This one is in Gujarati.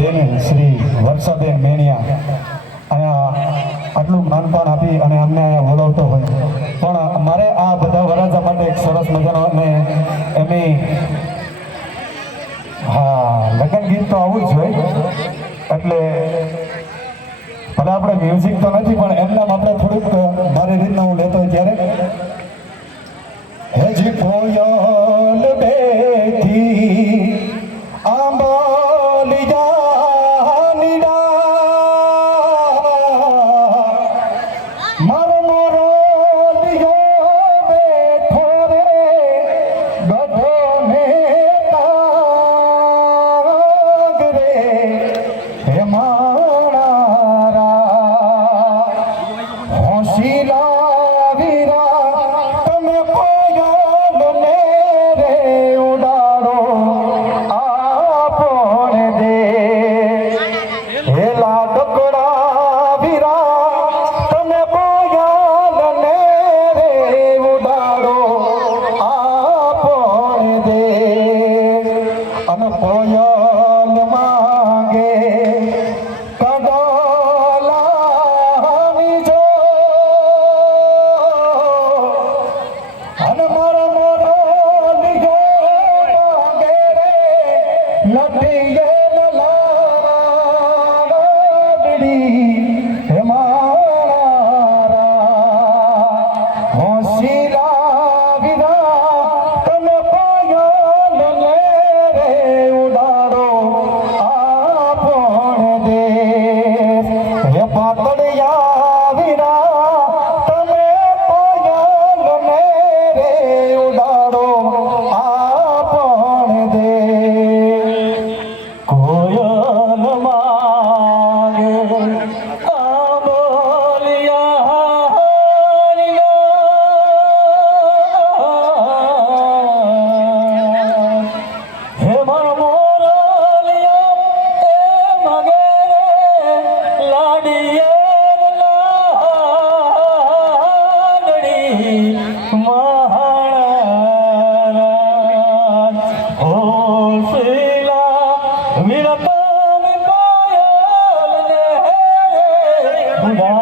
બેન શ્રી વર્ષાબેન મેણિયા. અહીંયા આટલું માનપાન આપી અને અમને અહીંયા બોલાવતો હોય. પણ મારે આ બધા વરાજા માટે એક સરસ મજાનો અને એમની હા, લગ્ન ગીત તો આવું જ હોય. એટલે ભલે આપણે મ્યુઝિક તો નથી, પણ એમના આપણે થોડુંક મારી રીતના હું લેતો હોય ત્યારે. હજી કોયલ રે હે મારા 감사합니다. ผู้บอ